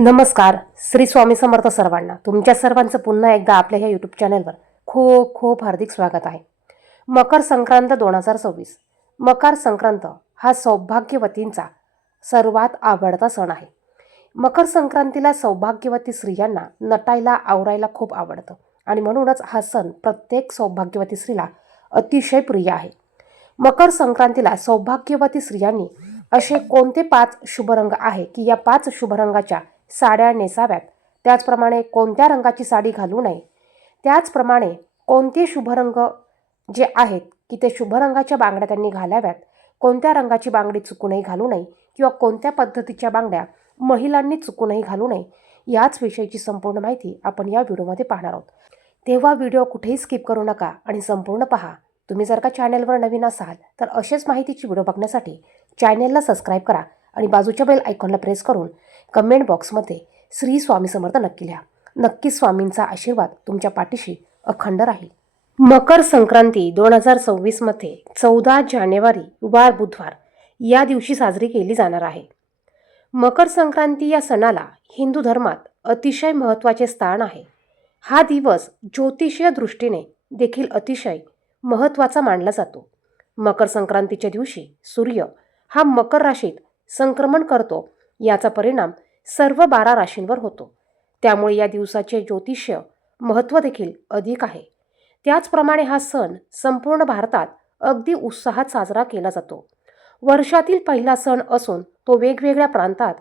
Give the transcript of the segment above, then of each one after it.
नमस्कार श्री स्वामी समर्थ सर्वांना. तुमच्या सर्वांचं पुन्हा एकदा आपल्या ह्या यूट्यूब चॅनलवर खूप खूप हार्दिक स्वागत आहे. मकर संक्रांत दोन हजार सव्वीस. मकर संक्रांत हा सौभाग्यवतींचा सर्वात आवडता सण आहे. मकर संक्रांतीला सौभाग्यवती स्त्रियांना नटायला आवरायला खूप आवडतं. आणि म्हणूनच हा सण प्रत्येक सौभाग्यवती स्त्रीला अतिशय प्रिय आहे. मकर संक्रांतीला सौभाग्यवती स्त्रियांनी असे कोणते पाच शुभरंग आहे की या पाच शुभरंगाच्या साड्या नेसाव्यात. त्याचप्रमाणे कोणत्या रंगाची साडी घालू नये? त्याचप्रमाणे कोणते शुभरंग जे आहेत की ते शुभरंगाच्या बांगड्या त्यांनी घालाव्यात? कोणत्या रंगाची बांगडी चुकूनही घालू नये किंवा कोणत्या पद्धतीच्या बांगड्या महिलांनी चुकूनही घालू नये? याच विषयीची संपूर्ण माहिती आपण या व्हिडिओमध्ये पाहणार आहोत. तेव्हा व्हिडिओ कुठेही स्किप करू नका आणि संपूर्ण पहा. तुम्ही जर का चॅनेलवर नवीन असाल तर असेच माहितीची व्हिडिओ बघण्यासाठी चॅनेलला सबस्क्राईब करा आणि बाजूच्या बेल आयकॉनला प्रेस करून कमेंट बॉक्समध्ये श्री स्वामी समर्थ नक्की लिहा. नक्कीच स्वामींचा आशीर्वाद तुमच्या पाठीशी अखंड राहील. मकर संक्रांती दोन हजार सव्वीसमध्ये चौदा जानेवारी वार बुधवार या दिवशी साजरी केली जाणार आहे. मकर संक्रांती या सणाला हिंदू धर्मात अतिशय महत्त्वाचे स्थान आहे. हा दिवस ज्योतिषीय दृष्टीने देखील अतिशय महत्त्वाचा मानला जातो. मकर संक्रांतीच्या दिवशी सूर्य हा मकर राशीत संक्रमण करतो याचा परिणाम सर्व बारा राशींवर होतो. त्यामुळे या दिवसाचे ज्योतिष्य महत्त्व देखील अधिक आहे. त्याचप्रमाणे हा सण संपूर्ण भारतात अगदी उत्साहात साजरा केला जातो. वर्षातील पहिला सण असून तो वेगवेगळ्या प्रांतात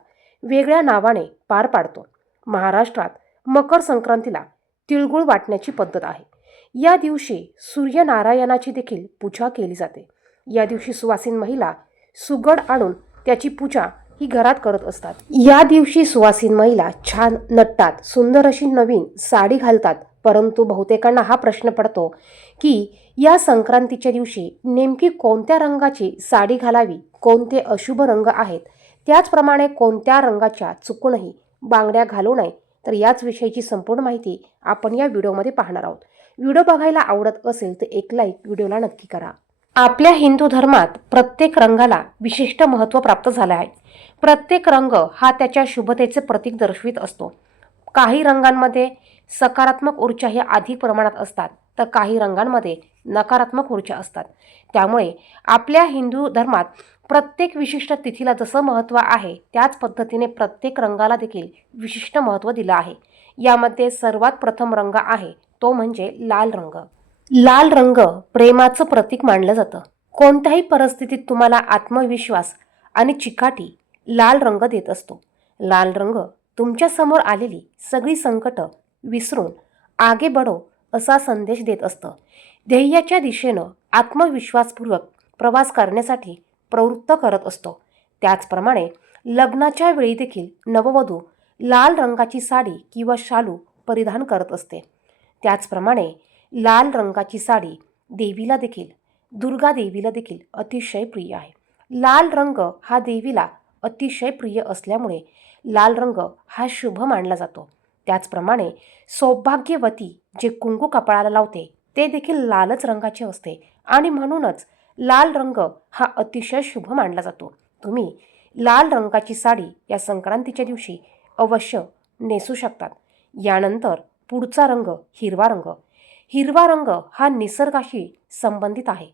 वेगळ्या नावाने पार पाडतो. महाराष्ट्रात मकर संक्रांतीला तिळगुळ वाटण्याची पद्धत आहे. या दिवशी सूर्यनारायणाची देखील पूजा केली जाते. या दिवशी सुवासीन महिला सुगड आणून त्याची पूजा ही घरात करत असतात. या दिवशी सुवासीन महिला छान नटतात. सुंदर अशी नवीन साडी घालतात. परंतु बहुतेकांना हा प्रश्न पडतो की या संक्रांतीच्या दिवशी नेमकी कोणत्या रंगाची साडी घालावी? कोणते अशुभ रंग आहेत? त्याचप्रमाणे कोणत्या रंगाच्या चुकूनही बांगड्या घालू नये? तर याच विषयीची संपूर्ण माहिती आपण या व्हिडिओमध्ये पाहणार आहोत. व्हिडिओ बघायला आवडत असेल तर एक लाईक व्हिडिओला नक्की करा. आपल्या हिंदू धर्मात प्रत्येक रंगाला विशिष्ट महत्त्व प्राप्त झालं आहे. प्रत्येक रंग हा त्याच्या शुभतेचे प्रतीक दर्शवित असतो. काही रंगांमध्ये सकारात्मक ऊर्जा ही अधिक प्रमाणात असतात तर काही रंगांमध्ये नकारात्मक ऊर्जा असतात. त्यामुळे आपल्या हिंदू धर्मात प्रत्येक विशिष्ट तिथीला जसं महत्त्व आहे त्याच पद्धतीने प्रत्येक रंगाला देखील विशिष्ट महत्त्व दिलं आहे. यामध्ये सर्वात प्रथम रंग आहे तो म्हणजे लाल रंग. लाल रंग प्रेमाचं प्रतीक मानलं जातं. कोणत्याही परिस्थितीत तुम्हाला आत्मविश्वास आणि चिकाटी लाल रंग देत असतो. लाल रंग तुमच्यासमोर आलेली सगळी संकट विसरून आगे बढो असा संदेश देत असतं. ध्येयाच्या दिशेनं आत्मविश्वासपूर्वक प्रवास करण्यासाठी प्रवृत्त करत असतो. त्याचप्रमाणे लग्नाच्या वेळी देखील नववधू लाल रंगाची साडी किंवा शालू परिधान करत असते. त्याचप्रमाणे लाल रंगाची साडी देवीला देखील दुर्गा देवीला देखील अतिशय प्रिय आहे. लाल रंग हा देवीला अतिशय प्रिय असल्यामुळे लाल रंग हा शुभ मानला जातो. त्याचप्रमाणे सौभाग्यवती जे कुंकू कपाळाला लावते ते देखील लालच रंगाचे असते आणि म्हणूनच लाल रंग हा अतिशय शुभ मानला जातो. तुम्ही लाल रंगाची साडी या संक्रांतीच्या दिवशी अवश्य नेसू शकतात. यानंतर पुढचा रंग हिरवा रंग. हिरवा रंग हा निसर्गाशी संबंधित आहे.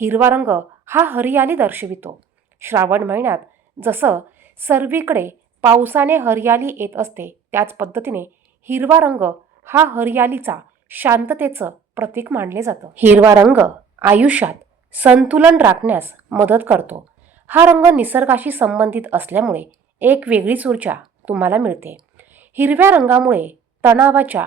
हिरवा रंग हा हरियाली दर्शवितो. श्रावण महिन्यात जसं सर्वीकडे पावसाने हरियाली येत असते त्याच पद्धतीने हिरवा रंग हा हरियालीचा शांततेचं प्रतीक मानले जातं. हिरवा रंग आयुष्यात संतुलन राखण्यास मदत करतो. हा रंग निसर्गाशी संबंधित असल्यामुळे एक वेगळीच ऊर्जा तुम्हाला मिळते. हिरव्या रंगामुळे तणावाच्या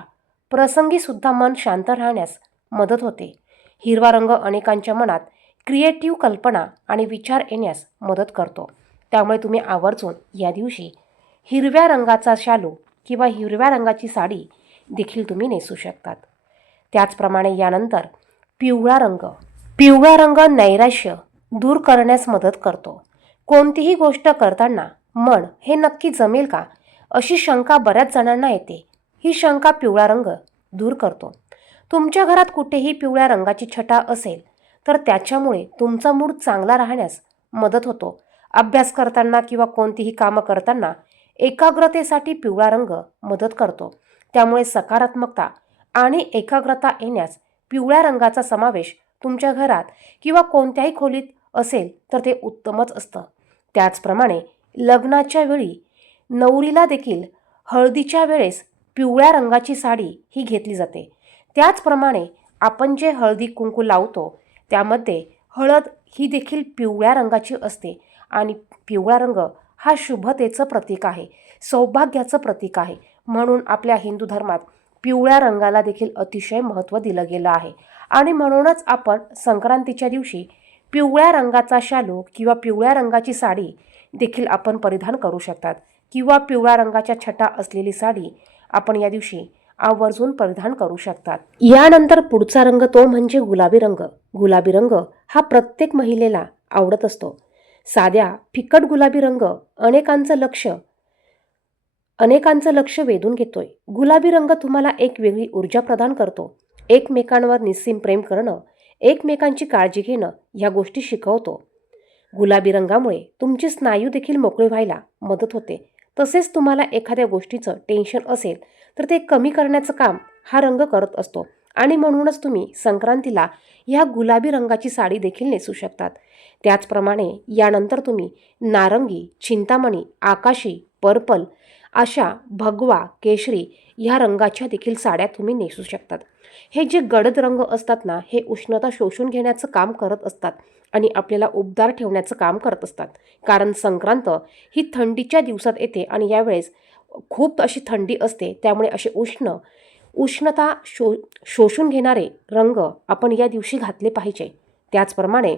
प्रसंगी सुद्धा मन शांत राहण्यास मदत होते. हिरवा रंग अनेकांच्या मनात क्रिएटिव्ह कल्पना आणि विचार येण्यास मदत करतो. त्यामुळे तुम्ही आवर्जून या दिवशी हिरव्या रंगाचा शालू किंवा हिरव्या रंगाची साडी देखील तुम्ही नेसू शकतात. त्याचप्रमाणे यानंतर पिवळा रंग. पिवळा रंग नैराश्य दूर करण्यास मदत करतो. कोणतीही गोष्ट करताना मन हे नक्की जमेल का? अशी शंका बऱ्याच जणांना येते. ही शंका पिवळा रंग दूर करतो. तुमच्या घरात कुठेही पिवळ्या रंगाची छटा असेल तर त्याच्यामुळे तुमचा मूड चांगला राहण्यास मदत होतो. अभ्यास करताना किंवा कोणतीही कामं करताना एकाग्रतेसाठी पिवळा रंग मदत करतो. त्यामुळे सकारात्मकता आणि एकाग्रता येण्यास पिवळ्या रंगाचा समावेश तुमच्या घरात किंवा कोणत्याही खोलीत असेल तर ते उत्तमच असतं. त्याचप्रमाणे लग्नाच्या वेळी नवरीला देखील हळदीच्या वेळेस पिवळ्या रंगाची साडी ही घेतली जाते. त्याचप्रमाणे आपण जे हळदी कुंकू लावतो त्यामध्ये हळद ही देखील पिवळ्या रंगाची असते आणि पिवळा रंग हा शुभतेचं प्रतीक आहे सौभाग्याचं प्रतीक आहे. म्हणून आपल्या हिंदू धर्मात पिवळ्या रंगाला देखील अतिशय महत्त्व दिलं गेलं आहे. आणि म्हणूनच आपण संक्रांतीच्या दिवशी पिवळ्या रंगाचा शालू किंवा पिवळ्या रंगाची साडी देखील आपण परिधान करू शकतात. किंवा पिवळ्या रंगाच्या छटा असलेली साडी आपण या दिवशी आवर्जून परिधान करू शकतात. यानंतर पुढचा रंग तो म्हणजे गुलाबी रंग. गुलाबी रंग हा प्रत्येक महिलेला आवडत असतो. साध्या फिकट गुलाबी रंग अनेकांचं लक्ष अनेकांचं लक्ष वेधून घेतोय. गुलाबी रंग तुम्हाला एक वेगळी ऊर्जा प्रदान करतो. एकमेकांवर निस्सीम प्रेम करणं एकमेकांची काळजी घेणं ह्या गोष्टी शिकवतो. गुलाबी रंगामुळे तुमचे स्नायू देखील मोकळे व्हायला मदत होते. तसेच तुम्हाला एखाद्या गोष्टीचं टेन्शन असेल तर ते कमी करण्याचं काम हा रंग करत असतो. आणि म्हणूनच तुम्ही संक्रांतीला ह्या गुलाबी रंगाची साडी देखील नेसू शकतात. त्याचप्रमाणे यानंतर तुम्ही नारंगी चिंतामणी आकाशी पर्पल अशा भगवा केशरी ह्या रंगाच्या देखील साड्या तुम्ही नेसू शकतात. हे जे गडद रंग असतात ना हे उष्णता शोषून घेण्याचं काम करत असतात. आणि आपल्याला उबदार ठेवण्याचं काम करत असतात. कारण संक्रांत ही थंडीच्या दिवसात येते आणि यावेळेस खूप अशी थंडी असते. त्यामुळे असे उष्ण उष्णता शो शोषून घेणारे रंग आपण या दिवशी घातले पाहिजे. त्याचप्रमाणे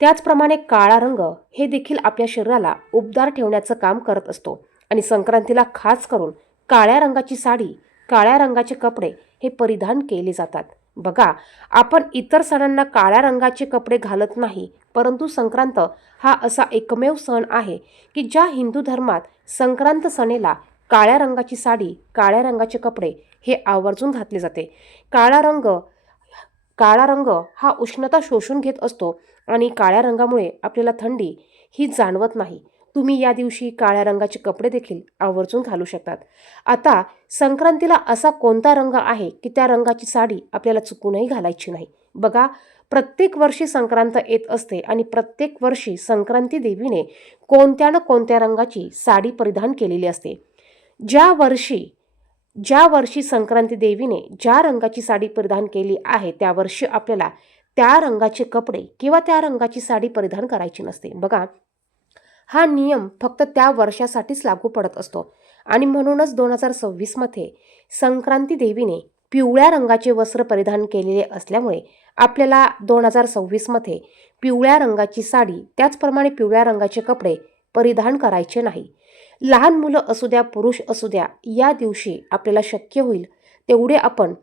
त्याचप्रमाणे काळा रंग हे देखील आपल्या शरीराला उबदार ठेवण्याचं काम करत असतो. आणि संक्रांतीला खास करून काळ्या रंगाची साडी काळ्या रंगाचे कपडे हे परिधान केले जातात. बघा आपण इतर सणांना काळ्या रंगाचे कपडे घालत नाही परंतु संक्रांत हा असा एकमेव सण आहे की ज्या हिंदू धर्मात संक्रांत सणेला काळ्या रंगाची साडी काळ्या रंगाचे कपडे हे आवर्जून घातले जाते. काळा रंग काळा रंग हा उष्णता शोषून घेत असतो आणि काळ्या रंगामुळे आपल्याला थंडी ही जाणवत नाही. तुम्ही या दिवशी काळ्या रंगाचे कपडे देखील आवर्जून घालू शकतात. आता संक्रांतीला असा कोणता रंग आहे की त्या रंगाची साडी आपल्याला चुकूनही घालायची नाही? बघा प्रत्येक वर्षी संक्रांत येत असते आणि प्रत्येक वर्षी संक्रांती देवीने कोणत्या ना कोणत्या रंगाची साडी परिधान केलेली असते. ज्या वर्षी ज्या वर्षी संक्रांती देवीने ज्या रंगाची साडी परिधान केली आहे त्या वर्षी आपल्याला त्या रंगाचे कपडे किंवा त्या रंगाची साडी परिधान करायची नसते. बघा हा नियम फक्त त्या वर्षासाठीच लागू पडत असतो. आणि म्हणूनच दोन हजार सव्वीसमध्ये संक्रांती देवीने पिवळ्या रंगाचे वस्त्र परिधान केलेले असल्यामुळे आपल्याला दोन हजार सव्वीसमध्ये पिवळ्या रंगाची साडी त्याचप्रमाणे पिवळ्या रंगाचे कपडे परिधान करायचे नाही. लहान मुलं असू द्या पुरुष असू द्या या दिवशी आपल्याला शक्य होईल तेवढे आपण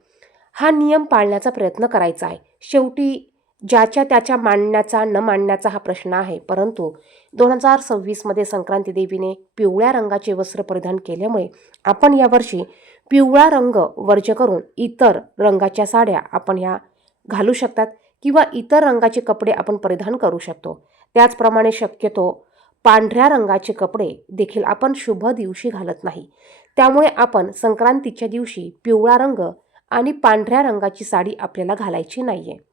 हा नियम पाळण्याचा प्रयत्न करायचा आहे. शेवटी ज्याच्या त्याच्या मांडण्याचा न मांडण्याचा हा प्रश्न आहे. परंतु दोन हजार सव्वीसमध्ये संक्रांती देवीने पिवळ्या रंगाचे वस्त्र परिधान केल्यामुळे आपण यावर्षी पिवळा रंग वर्ज करून इतर रंगाच्या साड्या आपण ह्या घालू शकतात किंवा इतर रंगाचे कपडे आपण परिधान करू शकतो. त्याचप्रमाणे शक्यतो पांढऱ्या रंगाचे कपडे देखील आपण शुभ दिवशी घालत नाही. त्यामुळे आपण संक्रांतीच्या दिवशी पिवळा रंग आणि पांढऱ्या रंगाची साडी आपल्याला घालायची नाही आहे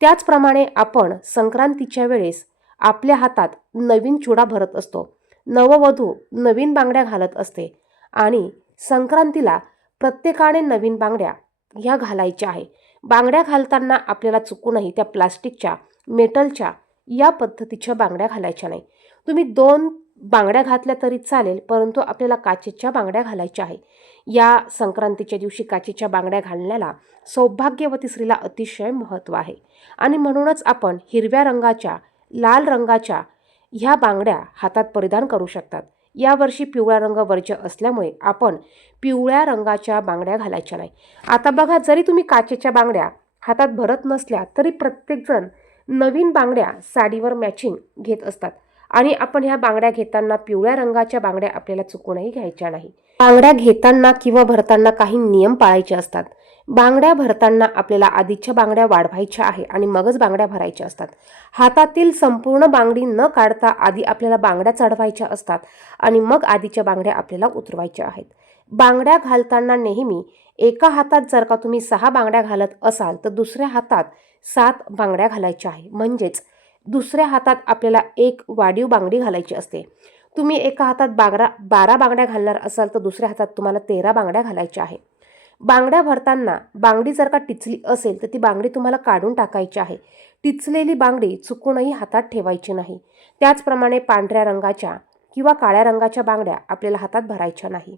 त्याचप्रमाणे आपण संक्रांतीच्या वेळेस आपल्या हातात नवीन चुडा भरत असतो. नववधू नवीन बांगड्या घालत असते आणि संक्रांतीला प्रत्येकाने नवीन बांगड्या ह्या घालायच्या आहे. बांगड्या घालताना आपल्याला चुकूनही त्या प्लास्टिकच्या मेटलच्या या पद्धतीच्या बांगड्या घालायच्या नाही. तुम्ही दोन बांगड्या घातल्या तरी चालेल परंतु आपल्याला काचेच्या बांगड्या घालायच्या आहे या संक्रांतीच्या दिवशी काचेच्या बांगड्या घालण्याला सौभाग्यवती स्त्रीला अतिशय महत्त्व आहे. आणि म्हणूनच आपण हिरव्या रंगाच्या लाल रंगाच्या ह्या बांगड्या हातात परिधान करू शकतात. यावर्षी पिवळा रंग वर्ज्य असल्यामुळे आपण पिवळ्या रंगाच्या बांगड्या घालायच्या नाही. आता बघा जरी तुम्ही काचेच्या बांगड्या हातात भरत नसल्या तरी प्रत्येकजण नवीन बांगड्या साडीवर मॅचिंग घेत असतात. आणि आपण ह्या बांगड्या घेताना पिवळ्या रंगाच्या बांगड्या आपल्याला चुकूनही घ्यायच्या नाही. बांगड्या घेताना किंवा भरताना काही नियम पाळायचे असतात. बांगड्या भरताना आपल्याला आधीच्या बांगड्या वाढवायच्या आहे आणि मगच बांगड्या भरायच्या असतात. हातातील संपूर्ण बांगडी न काढता आधी आपल्याला बांगड्या चढवायच्या असतात आणि मग आधीच्या बांगड्या आपल्याला उतरवायच्या आहेत. बांगड्या घालताना नेहमी एका हातात जर का तुम्ही सहा बांगड्या घालत असाल तर दुसऱ्या हातात सात बांगड्या घालायच्या आहे. म्हणजेच दुसऱ्या हातात आपल्याला एक वाढीव बांगडी घालायची असते. तुम्ही एका हातात बांगडा बारा बांगड्या घालणार असाल तर दुसऱ्या हातात तुम्हाला तेरा बांगड्या घालायच्या आहे बांगड्या भरताना बांगडी जर का टिचली असेल तर ती बांगडी तुम्हाला काढून टाकायची आहे. टिचलेली बांगडी चुकूनही हातात ठेवायची नाही. त्याचप्रमाणे पांढऱ्या रंगाच्या किंवा काळ्या रंगाच्या बांगड्या आपल्याला हातात भरायच्या नाही.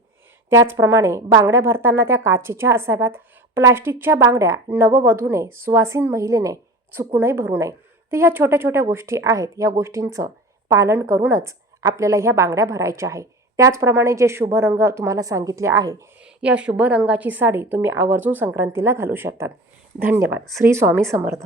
त्याचप्रमाणे बांगड्या भरताना त्या काचेच्या असाव्यात. प्लास्टिकच्या बांगड्या नववधूने सुवासीन महिलेने चुकूनही भरू नये. तर ह्या छोट्या छोट्या गोष्टी आहेत. ह्या गोष्टींचं पालन करूनच आपल्याला ह्या बांगड्या भरायच्या आहे त्याचप्रमाणे जे शुभ रंग तुम्हाला सांगितले आहे या शुभ रंगाची साडी तुम्ही आवर्जून संक्रांतीला घालू शकतात. धन्यवाद. श्री स्वामी समर्थ.